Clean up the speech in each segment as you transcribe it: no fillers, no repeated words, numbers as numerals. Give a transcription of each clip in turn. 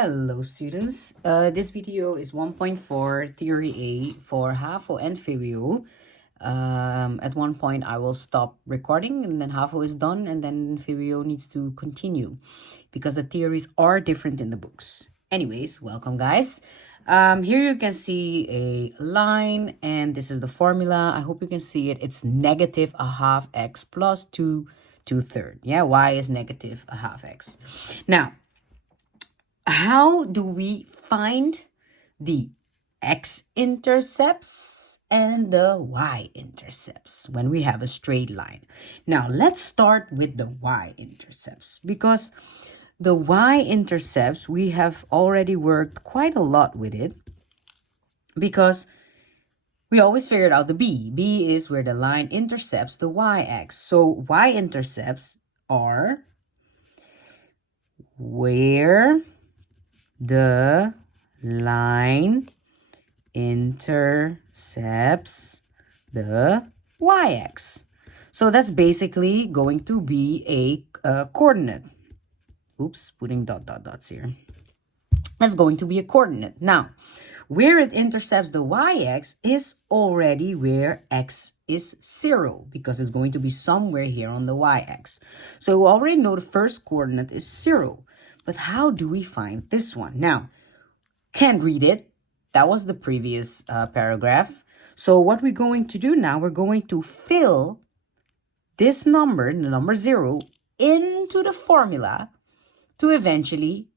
Hello students, this video is 1.4 Theory A for HAVO and VWO. At one point I will stop recording and then HAVO is done and then VWO needs to continue because the theories are different in the books. Anyways, welcome guys. Here you can see a line and this is the formula. I hope you can see it. It's negative a half x plus 2/3. Yeah, y is negative a half x. Now, how do we find the x-intercepts and the y-intercepts when we have a straight line? Now, let's start with the y-intercepts because the y-intercepts, we have already worked quite a lot with it because we always figured out the b. B is where the line intercepts the y-axis. So y-intercepts are where the line intercepts the y-axis. So that's basically going to be a coordinate. Oops, putting dots here. That's going to be a coordinate. Now, where it intercepts the y-axis is already where x is 0 because it's going to be somewhere here on the y-axis. So we already know the first coordinate is 0. But how do we find this one? Now, can't read it. That was the previous paragraph. So what we're going to do now, we're going to fill this number, the number 0, into the formula to eventually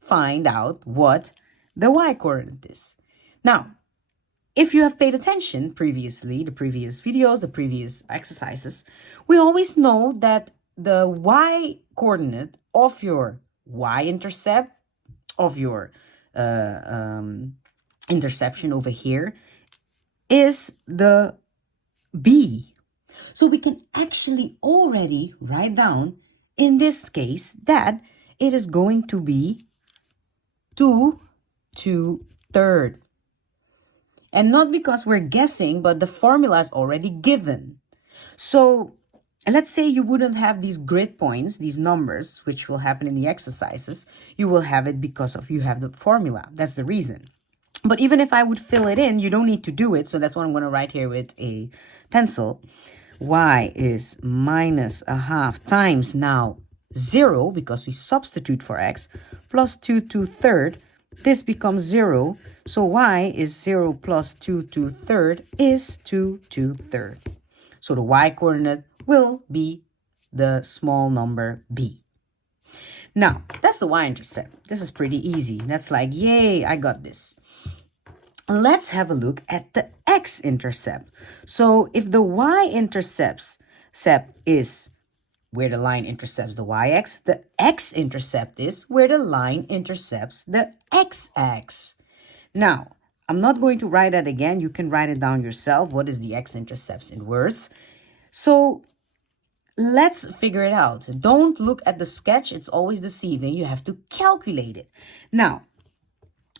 find out what the y-coordinate is. Now, if you have paid attention previously, the previous videos, the previous exercises, we always know that the y-coordinate of your y-intercept of your interception over here is the b. So we can actually already write down in this case that it is going to be 2/3. And not because we're guessing, but the formula is already given. So let's say you wouldn't have these grid points, these numbers, which will happen in the exercises. You will have it because of you have the formula. That's the reason. But even if I would fill it in, you don't need to do it. So that's what I'm going to write here with a pencil. Y is minus a half times now 0 because we substitute for x plus 2/3. This becomes 0. So y is 0 plus 2/3 is 2/3. So the y-coordinate will be the small number b. Now, that's the y-intercept. This is pretty easy. That's like, yay, I got this. Let's have a look at the x-intercept. So if the y-intercept is where the line intercepts the y-axis, the x-intercept is where the line intercepts the x-axis. Now, I'm not going to write that again. You can write it down yourself. What is the x-intercepts in words? So let's figure it out. Don't look at the sketch. It's always deceiving. You have to calculate it. Now,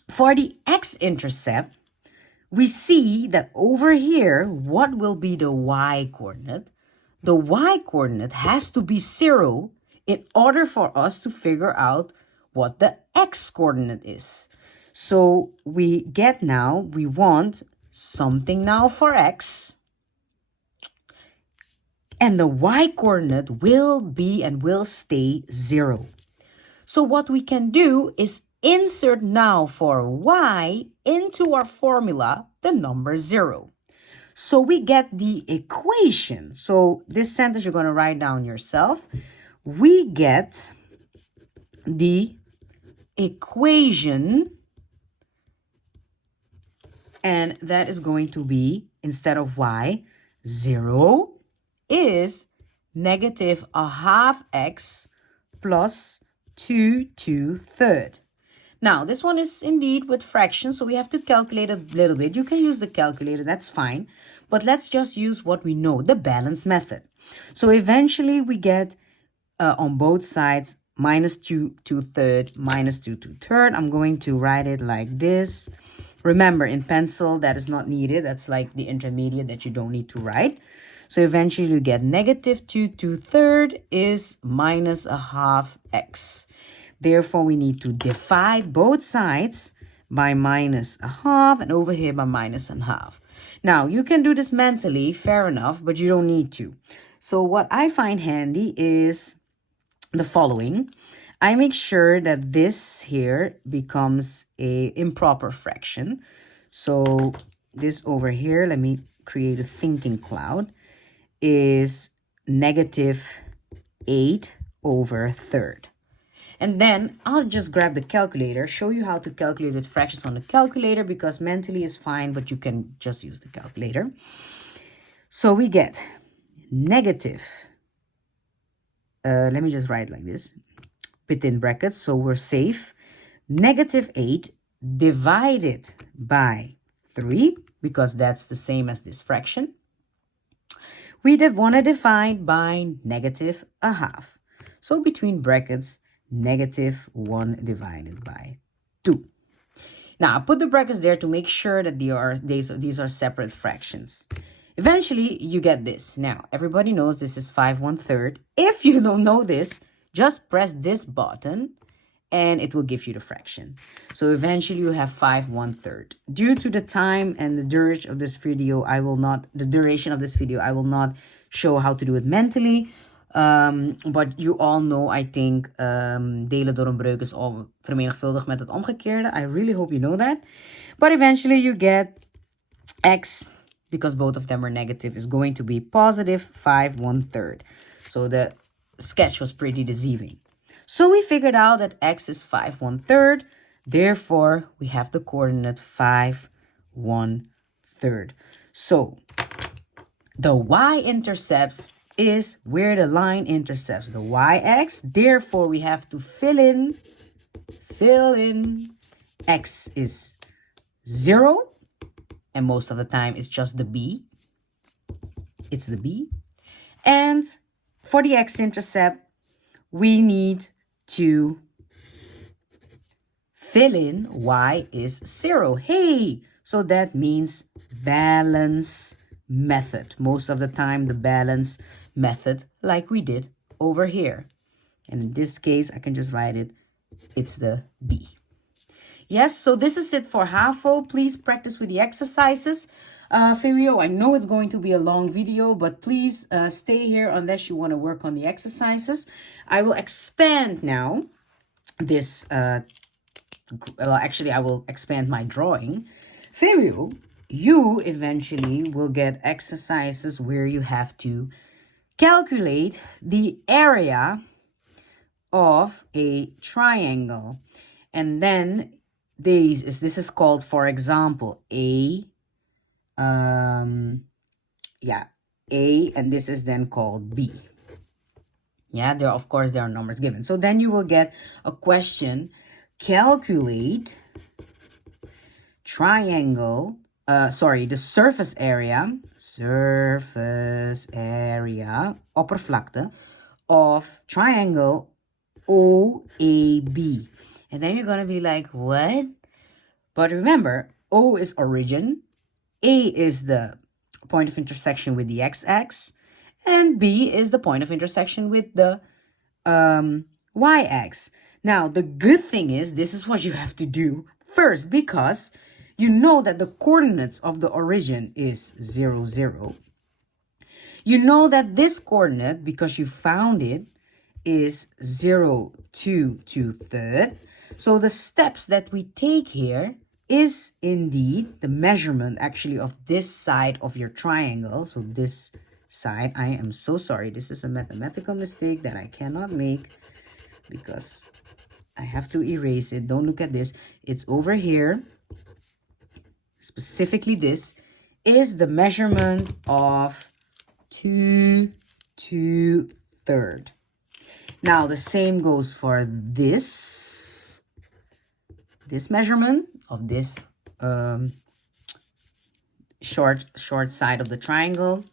for the x-intercept, we see that over here, what will be the y-coordinate? The y-coordinate has to be 0 in order for us to figure out what the x-coordinate is. So we get now, we want something now for x. And the y-coordinate will be and will stay 0. So what we can do is insert now for y into our formula the number 0. So we get the equation. So this sentence you're going to write down yourself. We get the equation, and that is going to be, instead of y, 0 is negative a half x plus 2/3. Now, this one is indeed with fractions, so we have to calculate a little bit. You can use the calculator, that's fine. But let's just use what we know, the balance method. So eventually we get on both sides minus 2/3 minus 2/3. I'm going to write it like this. Remember, in pencil, that is not needed. That's like the intermediate that you don't need to write. So eventually you get negative 2/3 is minus a half x. Therefore, we need to divide both sides by -1/2 and over here by -1/2. Now, you can do this mentally, fair enough, but you don't need to. So what I find handy is the following. I make sure that this here becomes a improper fraction. So this over here, let me create a thinking cloud, is -8/3. And then I'll just grab the calculator, show you how to calculate with fractions on the calculator, because mentally is fine, but you can just use the calculator. So we get negative, let me just write like this, within brackets, so we're safe, -8 divided by 3, because that's the same as this fraction. We want to divide by -1/2. So between brackets, -1 divided by 2. Now, I put the brackets there to make sure that these are separate fractions. Eventually, you get this. Now, everybody knows this is 5/1/3. If you don't know this, just press this button and it will give you the fraction. So eventually you have 5/1/3. Due to the time and the duration of this video, I will not show how to do it mentally. But you all know, I think, delen door een breuk is al vermenigvuldigd met het omgekeerde. I really hope you know that. But eventually you get x, because both of them are negative, is going to be positive 5/1/3. So the sketch was pretty deceiving. So we figured out that x is 5/1/3. Therefore, we have the coordinate 5/1/3. So the y-intercepts is where the line intercepts the y-axis. Therefore, we have to fill in. X is 0. And most of the time, it's just the b. It's the b. And for the x-intercept, we need to fill in y is 0. Hey, so that means balance method. Most of the time, the balance method, like we did over here. And in this case, I can just write it. It's the B. Yes, so this is it for HAVO. Please practice with the exercises. VWO, I know it's going to be a long video, but please stay here unless you want to work on the exercises. I will expand now this, actually, I will expand my drawing. VWO, you eventually will get exercises where you have to calculate the area of a triangle. And then this is called, for example, A, and this is then called B. Yeah, there are numbers given. So then you will get a question, calculate triangle, the surface area, oppervlakte of triangle OAB. And then you're going to be like, what? But remember, O is origin, A is the point of intersection with the x-axis, and B is the point of intersection with the y-axis. Now, the good thing is, this is what you have to do first, because you know that the coordinates of the origin is 0, 0. You know that this coordinate, because you found it, is 0, 2, 2/3. So the steps that we take here is indeed the measurement actually of this side of your triangle. So this side, I am so sorry. This is a mathematical mistake that I cannot make because I have to erase it. Don't look at this. It's over here. Specifically, this is the measurement of 2, 2/3. Now, the same goes for this measurement of this short side of the triangle.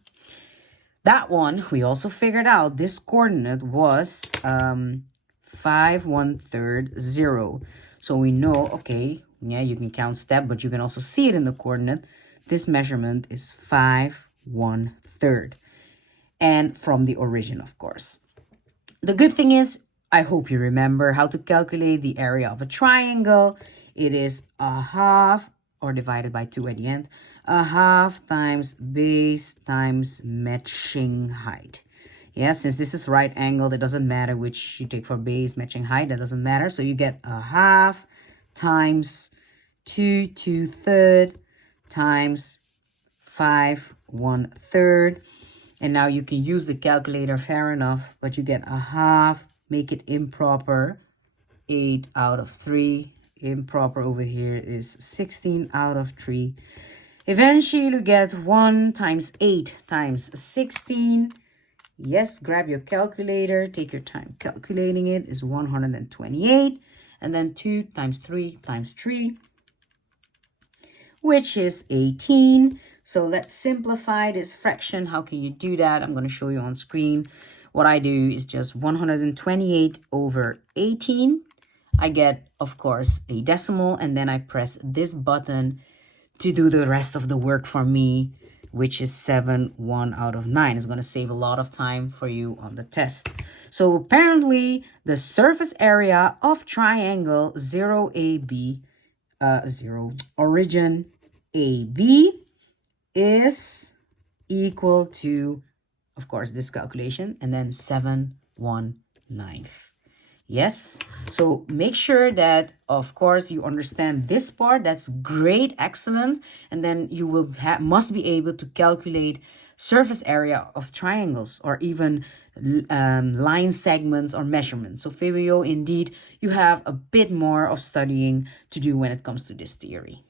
That one, we also figured out this coordinate was 5/1/3, 0. So we know, okay, yeah, you can count step, but you can also see it in the coordinate. This measurement is 5/1/3. And from the origin, of course. The good thing is, I hope you remember how to calculate the area of a triangle. It is a half, or divided by 2 at the end, a half times base times matching height. Yeah, since this is right angled, it doesn't matter which you take for base, matching height, that doesn't matter. So you get a half times 2 2/3 times 5 1/3. And now you can use the calculator, fair enough, but you get a half, make it improper, 8 out of 3. Improper over here is 16 out of 3. Eventually you get 1 times 8 times 16. Yes, grab your calculator, take your time calculating it, is 128. And then 2 times 3 times 3, which is 18. So let's simplify this fraction. How can you do that? I'm going to show you on screen. What I do is just 128 over 18. I get, of course, a decimal, and then I press this button to do the rest of the work for me, which is 7 1 out of 9. It's going to save a lot of time for you on the test. So apparently the surface area of triangle 0AB, 0 origin AB is equal to, of course, this calculation, and then 7 1/9. Yes, so make sure that, of course, you understand this part. That's great, excellent. And then you will must be able to calculate surface area of triangles, or even line segments or measurements. So VWO, indeed, you have a bit more of studying to do when it comes to this theory.